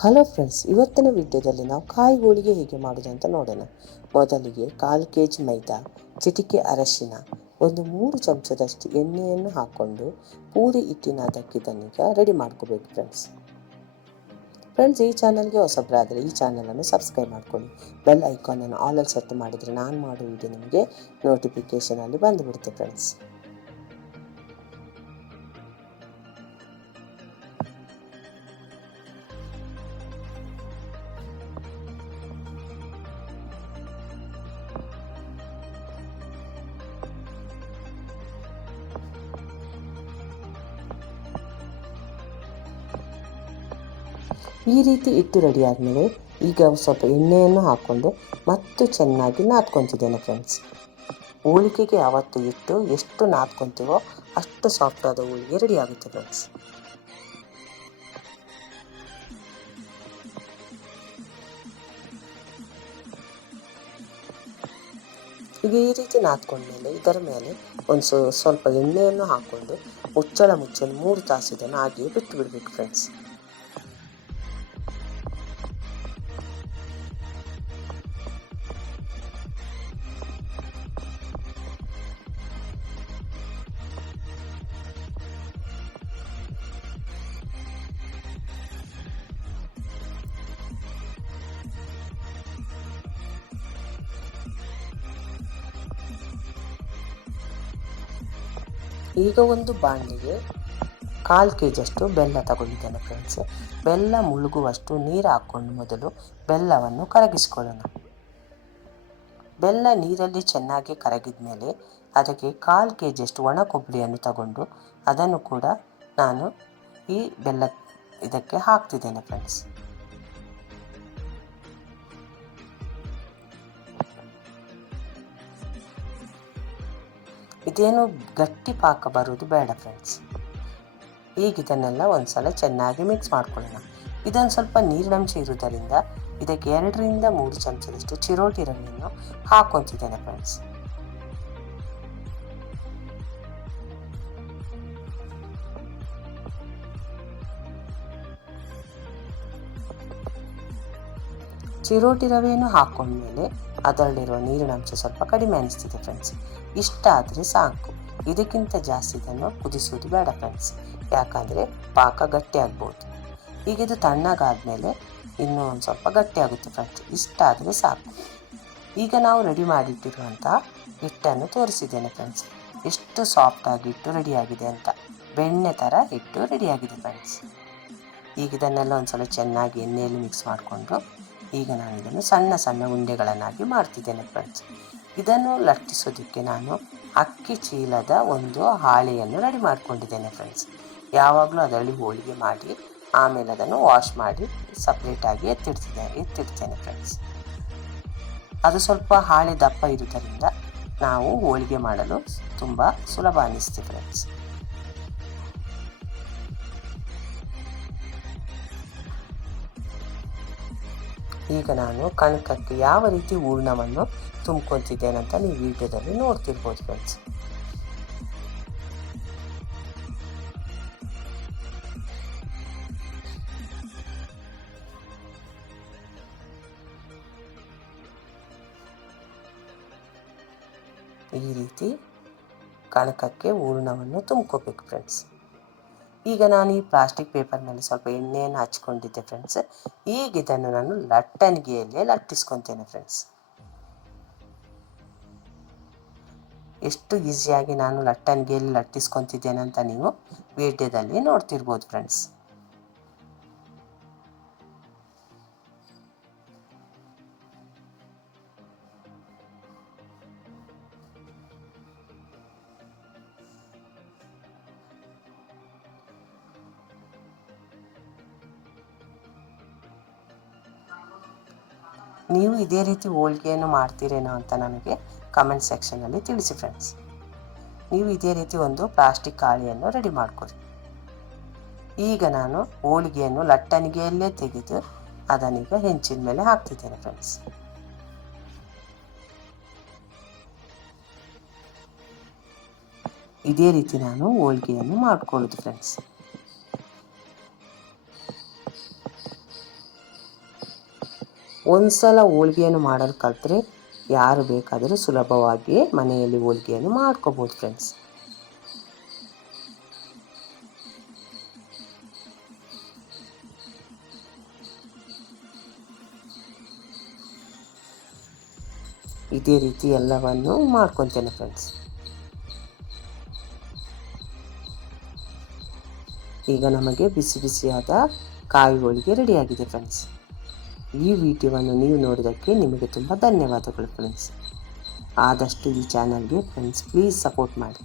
Hello friends, ಇವತ್ತಿನ ವಿಡಿಯೋದಲ್ಲಿ ನಾವು ಕಾಯಿ ಹೋಳಿಗೆ ಹೇಗೆ ಮಾಡೋದು ಅಂತ ನೋಡೋಣ. ಮೊದಲಿಗೆ 1/4 kg ಮೈದಾ, ಚಿಟಿಕೆ ಅರಶಿನ, ಒಂದು 3 ಚಮಚದಷ್ಟು ಎಣ್ಣೆಯನ್ನು ಹಾಕ್ಕೊಂಡು ಪೂರಿ ಹಿಟ್ಟಿನ ಅದಕ್ಕಿದನ್ನೀಗ ರೆಡಿ ಮಾಡ್ಕೋಬೇಕು ಫ್ರೆಂಡ್ಸ್. ಈ ಚಾನಲ್ಗೆ ಹೊಸಬ್ರಾದರೆ ಈ ಚಾನಲನ್ನು ಸಬ್ಸ್ಕ್ರೈಬ್ ಮಾಡ್ಕೊಳ್ಳಿ. ಬೆಲ್ ಐಕಾನನ್ನು ಆಲಲ್ಲಿ ಸೆಟ್ ಮಾಡಿದರೆ ನಾನು ಮಾಡೋ ವಿಡಿಯೋ ನಿಮಗೆ ನೋಟಿಫಿಕೇಷನಲ್ಲಿ ಬಂದುಬಿಡುತ್ತೆ ಫ್ರೆಂಡ್ಸ್. ಈ ರೀತಿ ಹಿಟ್ಟು ರೆಡಿ ಆದಮೇಲೆ ಈಗ ಸ್ವಲ್ಪ ಎಣ್ಣೆಯನ್ನು ಹಾಕ್ಕೊಂಡು ಮತ್ತು ಚೆನ್ನಾಗಿ ನಾದ್ಕೊತಿದ್ದೇನೆ ಫ್ರೆಂಡ್ಸ್. ಹೋಳಿಗೆಗೆ ಯಾವತ್ತು ಹಿಟ್ಟು ಎಷ್ಟು ನಾದ್ಕೊತೀವೋ ಅಷ್ಟು ಸಾಫ್ಟ್ ಆದ ಹೋಳಿಗೆ ರೆಡಿ ಆಗುತ್ತೆ ಫ್ರೆಂಡ್ಸ್. ಈಗ ಈ ರೀತಿ ನಾದ್ಕೊಂಡ್ಮೇಲೆ ಇದರ ಮೇಲೆ ಒಂದು ಸ್ವಲ್ಪ ಎಣ್ಣೆಯನ್ನು ಹಾಕ್ಕೊಂಡು ಮುಚ್ಚಲು 3 ತಾಸು ಇದನ್ನು ಹಾಗೆಯೇ ಬಿಟ್ಟು ಬಿಡಬೇಕು ಫ್ರೆಂಡ್ಸ್. ಈಗ ಒಂದು ಬಾಣಲಿಗೆ 1/4 kg ಅಷ್ಟು ಬೆಲ್ಲ ತಗೊಂಡಿದ್ದೇನೆ ಫ್ರೆಂಡ್ಸ್. ಬೆಲ್ಲ ಮುಳುಗುವಷ್ಟು ನೀರು ಹಾಕ್ಕೊಂಡು ಮೊದಲು ಬೆಲ್ಲವನ್ನು ಕರಗಿಸ್ಕೊಳ್ಳೋಣ. ಬೆಲ್ಲ ನೀರಲ್ಲಿ ಚೆನ್ನಾಗಿ ಕರಗಿದ ಮೇಲೆ ಅದಕ್ಕೆ 1/4 kg ಅಷ್ಟು ಒಣ ಕೊಬ್ಬರಿಯನ್ನು ತಗೊಂಡು ಅದನ್ನು ಕೂಡ ನಾನು ಈ ಬೆಲ್ಲ ಇದಕ್ಕೆ ಹಾಕ್ತಿದ್ದೇನೆ ಫ್ರೆಂಡ್ಸ್. ಇದೇನು ಗಟ್ಟಿ ಪಾಕ ಬರೋದು ಬೇಡ ಫ್ರೆಂಡ್ಸ್. ಈಗ ಇದನ್ನೆಲ್ಲ ಒಂದ್ಸಲ ಚೆನ್ನಾಗಿ ಮಿಕ್ಸ್ ಮಾಡ್ಕೊಳ್ಳೋಣ. ಇದೊಂದು ಸ್ವಲ್ಪ ನೀರಿನಂಶ ಇರುವುದರಿಂದ ಇದಕ್ಕೆ 2 ರಿಂದ 3 ಚಮಚದಷ್ಟು ಚಿರೋಟಿ ರವೆಯನ್ನು ಹಾಕೊತಿದ್ದೇನೆ ಫ್ರೆಂಡ್ಸ್. ಚಿರೋಟಿ ರವೆಯನ್ನು ಹಾಕೊಂಡ್ಮೇಲೆ ಅದರಲ್ಲಿರುವ ನೀರಿನಂಶ ಸ್ವಲ್ಪ ಕಡಿಮೆ ಅನಿಸ್ತಿದೆ ಫ್ರೆಂಡ್ಸ್. ಇಷ್ಟಾದರೆ ಸಾಕು. ಇದಕ್ಕಿಂತ ಜಾಸ್ತಿ ಇದನ್ನು ಕುದಿಸೋದು ಬೇಡ ಫ್ರೆಂಡ್ಸ್, ಯಾಕಂದರೆ ಪಾಕ ಗಟ್ಟಿ ಆಗ್ಬೋದು. ಈಗ ಇದು ತಣ್ಣಗಾದ್ಮೇಲೆ ಇನ್ನೂ ಒಂದು ಸ್ವಲ್ಪ ಗಟ್ಟಿ ಆಗುತ್ತೆ ಫ್ರೆಂಡ್ಸ್. ಇಷ್ಟಾದರೆ ಸಾಕು. ಈಗ ನಾವು ರೆಡಿ ಮಾಡಿಟ್ಟಿರುವಂಥ ಹಿಟ್ಟನ್ನು ತೋರಿಸಿದ್ದೇನೆ ಫ್ರೆಂಡ್ಸ್. ಎಷ್ಟು ಸಾಫ್ಟಾಗಿ ಹಿಟ್ಟು ರೆಡಿಯಾಗಿದೆ ಅಂತ. ಬೆಣ್ಣೆ ಥರ ಹಿಟ್ಟು ರೆಡಿಯಾಗಿದೆ ಫ್ರೆಂಡ್ಸ್. ಈಗ ಇದನ್ನೆಲ್ಲ ಒಂದ್ಸಲ ಚೆನ್ನಾಗಿ ಎಣ್ಣೆಯಲ್ಲಿ ಮಿಕ್ಸ್ ಮಾಡಿಕೊಂಡು ಈಗ ನಾನು ಇದನ್ನು ಸಣ್ಣ ಸಣ್ಣ ಉಂಡೆಗಳನ್ನಾಗಿ ಮಾಡ್ತಿದ್ದೇನೆ ಫ್ರೆಂಡ್ಸ್. ಇದನ್ನು ಲಟ್ಟಿಸೋದಕ್ಕೆ ನಾನು ಅಕ್ಕಿ ಚೀಲದ ಒಂದು ಹಾಳೆಯನ್ನು ರೆಡಿ ಮಾಡ್ಕೊಂಡಿದ್ದೇನೆ ಫ್ರೆಂಡ್ಸ್. ಯಾವಾಗಲೂ ಅದರಲ್ಲಿ ಹೋಳಿಗೆ ಮಾಡಿ ಆಮೇಲೆ ಅದನ್ನು ವಾಶ್ ಮಾಡಿ ಸಪ್ರೇಟಾಗಿ ಎತ್ತಿಡ್ತೇನೆ ಫ್ರೆಂಡ್ಸ್. ಅದು ಸ್ವಲ್ಪ ಹಾಳೆ ದಪ್ಪ ಇರುವುದರಿಂದ ನಾವು ಹೋಳಿಗೆ ಮಾಡಲು ತುಂಬ ಸುಲಭ ಅನ್ನಿಸ್ತೀವಿ ಫ್ರೆಂಡ್ಸ್. ಈಗ ನಾನು ಕಣಕಕ್ಕೆ ಯಾವ ರೀತಿ ಹೂರ್ಣವನ್ನು ತುಂಬ್ಕೊತಿದ್ದೇನೆ ಅಂತ ನೀವು ವಿಡಿಯೋದಲ್ಲಿ ನೋಡ್ತಿರ್ಬೋದು ಫ್ರೆಂಡ್ಸ್. ಈ ರೀತಿ ಕಣಕಕ್ಕೆ ಹೂರ್ಣವನ್ನು ತುಂಬ್ಕೋಬೇಕು ಫ್ರೆಂಡ್ಸ್. ಈಗ ನಾನು ಈ ಪ್ಲಾಸ್ಟಿಕ್ ಪೇಪರ್ನಲ್ಲಿ ಸ್ವಲ್ಪ ಎಣ್ಣೆಯನ್ನು ಹಚ್ಕೊಂಡಿದ್ದೆ ಫ್ರೆಂಡ್ಸ್. ಈಗ ಇದನ್ನು ನಾನು ಲಟ್ಟಣಿಗೆಯಲ್ಲೇ ಲಟ್ಟಿಸ್ಕೊತೇನೆ ಫ್ರೆಂಡ್ಸ್. ಎಷ್ಟು ಈಸಿಯಾಗಿ ನಾನು ಲಟ್ಟಣಿಗೆಯಲ್ಲಿ ಲಟ್ಟಿಸ್ಕೊತಿದ್ದೇನೆ ಅಂತ ನೀವು ವಿಡಿಯೋದಲ್ಲಿ ನೋಡ್ತಿರ್ಬೋದು ಫ್ರೆಂಡ್ಸ್. ನೀವು ಇದೇ ರೀತಿ ಹೋಳಿಗೆಯನ್ನು ಮಾಡ್ತೀರೇನೋ ಅಂತ ನನಗೆ ಕಮೆಂಟ್ ಸೆಕ್ಷನಲ್ಲಿ ತಿಳಿಸಿ ಫ್ರೆಂಡ್ಸ್. ನೀವು ಇದೇ ರೀತಿ ಒಂದು ಪ್ಲಾಸ್ಟಿಕ್ ಹಾಳೆಯನ್ನು ರೆಡಿ ಮಾಡ್ಕೊಳ್ಳಿ. ಈಗ ನಾನು ಹೋಳಿಗೆಯನ್ನು ಲಟ್ಟಣಿಗೆಯಲ್ಲೇ ತೆಗೆದು ಅದನ್ನೀಗ ಹೆಂಚಿನ ಮೇಲೆ ಹಾಕ್ತಿದ್ದೇನೆ ಫ್ರೆಂಡ್ಸ್. ಇದೇ ರೀತಿ ನಾನು ಹೋಳಿಗೆಯನ್ನು ಮಾಡ್ಕೊಳ್ಳೋದು ಫ್ರೆಂಡ್ಸ್. ಒಂದು ಸಲ ಹೋಳಿಗೆಯನ್ನು ಮಾಡಲು ಕಲಿತ್ರೆ ಯಾರು ಬೇಕಾದರೂ ಸುಲಭವಾಗಿ ಮನೆಯಲ್ಲಿ ಹೋಳಿಗೆಯನ್ನು ಮಾಡ್ಕೋಬೋದು ಫ್ರೆಂಡ್ಸ್. ಇದೇ ರೀತಿ ಎಲ್ಲವನ್ನು ಮಾಡ್ಕೊತೇನೆ ಫ್ರೆಂಡ್ಸ್. ಈಗ ನಮಗೆ ಬಿಸಿ ಬಿಸಿಯಾದ ಕಾಯಿ ಹೋಳಿಗೆ ರೆಡಿಯಾಗಿದೆ ಫ್ರೆಂಡ್ಸ್. ಈ ವಿಡಿಯೋವನ್ನು ನೀವು ನೋಡಿದ್ದಕ್ಕೆ ನಿಮಗೆ ತುಂಬ ಧನ್ಯವಾದಗಳು ಫ್ರೆಂಡ್ಸ್. ಆದಷ್ಟು ಈ ಚಾನಲ್ಗೆ ಫ್ರೆಂಡ್ಸ್ ಪ್ಲೀಸ್ ಸಪೋರ್ಟ್ ಮಾಡಿ.